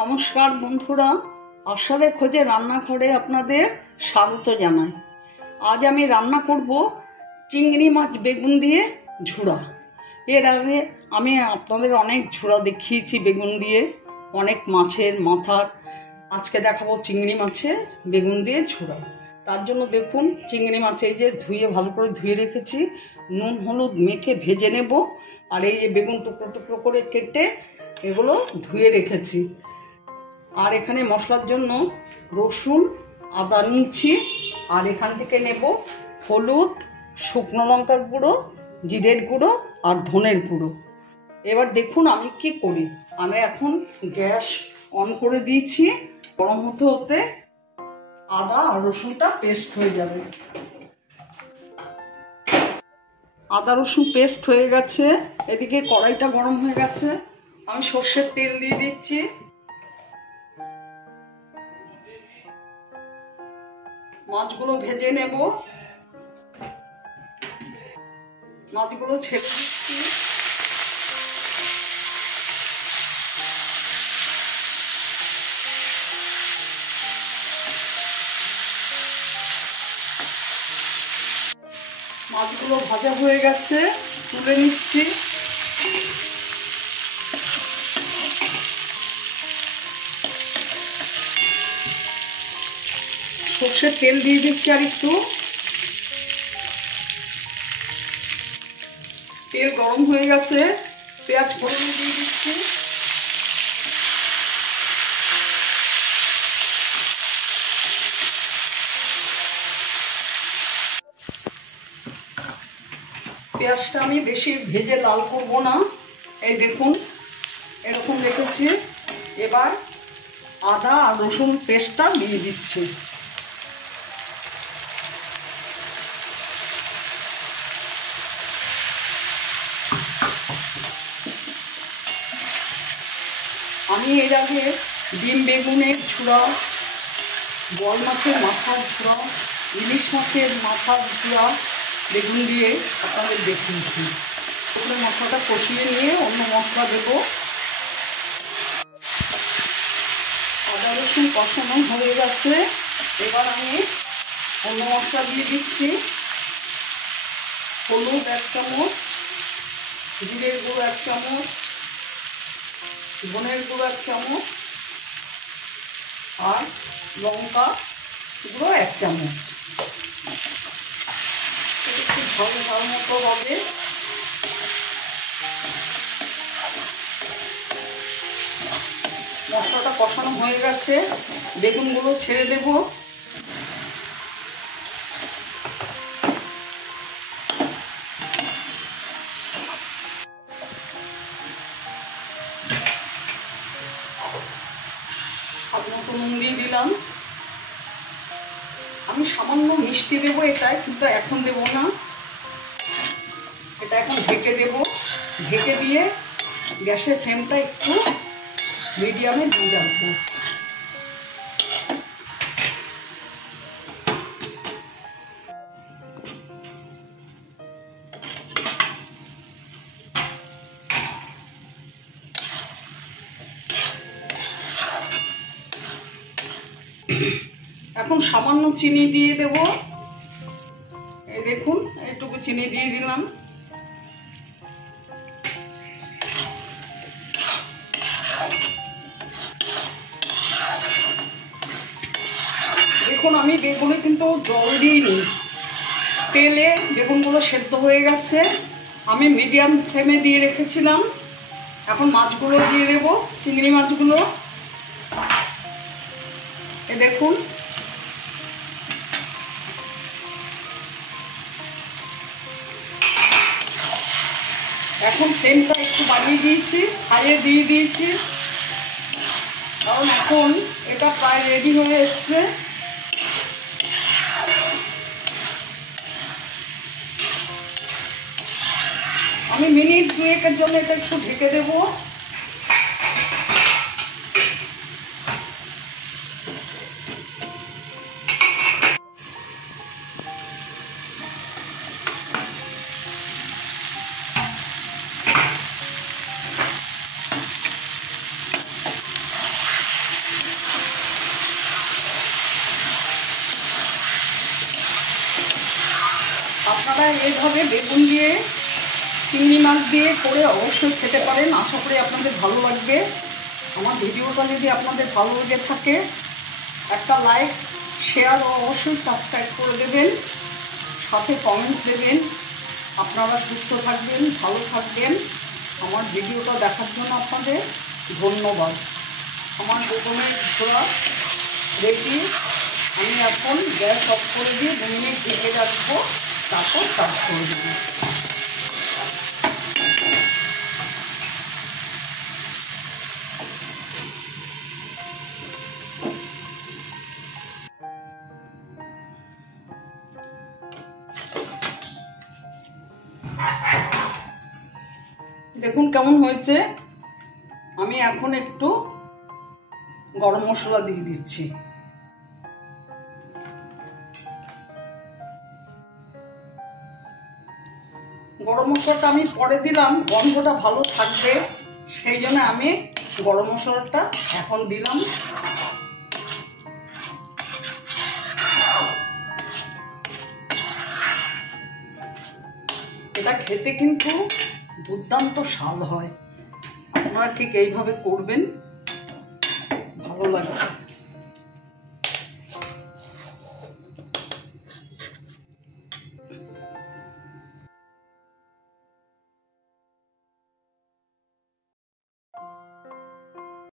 নমস্কার বন্ধুরা, আশাদের খোঁজে রান্নাঘরে আপনাদের স্বাগত জানাই। আজ আমি রান্না করব চিংড়ি মাছ বেগুন দিয়ে ঝুড়া। এর আগে আমি আপনাদের অনেক ঝুড়া দেখিয়েছি বেগুন দিয়ে, অনেক মাছের মাথার। আজকে দেখাবো চিংড়ি মাছের বেগুন দিয়ে ঝুড়া। তার জন্য দেখুন, চিংড়ি মাছ এই যে ধুয়ে ভালো করে ধুয়ে রেখেছি, নুন হলুদ মেখে ভেজে নেব। আর এই যে বেগুন টুকরো টুকরো করে কেটে এগুলো ধুয়ে রেখেছি। আর এখানে মশলার জন্য রসুন আদা নিয়েছি। আর এখান থেকে নেব হলুদ, শুকনো লঙ্কার গুঁড়ো, জিরের গুঁড়ো আর ধনের গুঁড়ো। এবার দেখুন আমি কি করি। আমি এখন গ্যাস অন করে দিয়েছি। গরম হতে হতে আদা আর রসুনটা পেস্ট হয়ে যাবে। আদা রসুন পেস্ট হয়ে গেছে। এদিকে কড়াইটা গরম হয়ে গেছে। আমি সর্ষের তেল দিয়ে দিচ্ছি। মাছগুলো ভেজে নেব। মাছগুলো ছেড়ে দিচ্ছি। মাছগুলো ভাজা হয়ে গেছে, তুলে নিচ্ছি। সর্ষের তেল দিয়ে দিচ্ছি আর একটু। তেল গরম হয়ে গেছে, পেঁয়াজ ফোড়ন দিয়ে দিচ্ছি। পেঁয়াজটা আমি বেশি ভেজে লাল করব না। এই দেখুন এরকম রেখেছি। এবার আদা আর রসুন পেস্টটা দিয়ে দিচ্ছি। আমি এর আগে ডিম বেগুনের ঝুড়া, বল মাছের মাথার ঝুড়া, ইলিশ মাছের মাথার ঝুড়া বেগুন দিয়ে আপনাদের দেখিয়েছি। ওগুলো মশলাটা কষিয়ে নিয়ে অন্য মশলা দেব। আদা রসুন কষানো হয়ে গেছে। এবার আমি অন্য মশলা দিয়ে দিচ্ছি। হলুদ 1 চামচ, জিরের গুঁড়ো 1 চামচ, ধনের গুঁড়ো 1 চামচ আর লঙ্কা গুঁড়ো 1 চামচ। একটু ঝাল ঝাল মতো হবে। মশলাটা কষানো হয়ে গেছে, বেগুনগুলো ছেড়ে দেব। স্বাদ মতো নুন দিয়ে দিলাম। আমি সামান্য মিষ্টি দেবো এটায়, কিন্তু এখন দেব না। এটা এখন ঢেকে দেব। ঢেকে দিয়ে গ্যাসের ফ্লেমটা একটু মিডিয়ামে দিয়ে রাখবো। এখন সামান্য চিনি দিয়ে দেব। এই দেখুন এইটুকু চিনি দিয়ে দিলাম। দেখুন আমি বেগুনে কিন্তু জল দিইনি, তেলে বেগুনগুলো সেদ্ধ হয়ে গেছে। আমি মিডিয়াম ফ্লেমে দিয়ে রেখেছিলাম। এখন মাছগুলো দিয়ে দেব, চিংড়ি মাছগুলো। এই দেখুন এখন ফ্লেমটা একটু বাড়িয়ে দিয়েছি, হাইয়ে দিয়ে দিয়েছি, কারণ এখন এটা প্রায় রেডি হয়ে এসছে। আমি মিনিট 2-1 জন্য এটা একটু ঢেকে দেবো। আপনারা এইভাবে বেগুন দিয়ে চিংড়ি মাছ দিয়ে করে অবশ্যই খেতে পারেন। আশা করি আপনাদের ভালো লাগবে। আমার ভিডিওটা যদি আপনাদের ভালো লেগে থাকে একটা লাইক, শেয়ার ও অবশ্যই সাবস্ক্রাইব করে দেবেন, সাথে কমেন্ট দেবেন। আপনারা সুস্থ থাকবেন, ভালো থাকবেন। আমার ভিডিওটা দেখার জন্য আপনাদের ধন্যবাদ। আমার বেগুনের ঝোড়া রেডি। আমি এখন গ্যাস অফ করে দিয়ে 2 মিনিট ঢেকে রাখবো, তারপর সার্ভ করে দেবো। দেখুন কেমন হয়েছে। আমি এখন একটু গরম মশলা দিয়ে দিচ্ছি। গরম মশলাটা আমি পরে দিলাম, গন্ধটা ভালো থাকবে, সেই জন্য আমি গরম মশলাটা এখন দিলাম। এটা খেতে কিন্তু দুর্দান্ত স্বাদ হয়। আপনারা ঠিক এইভাবে করবেন, ভালো লাগবে।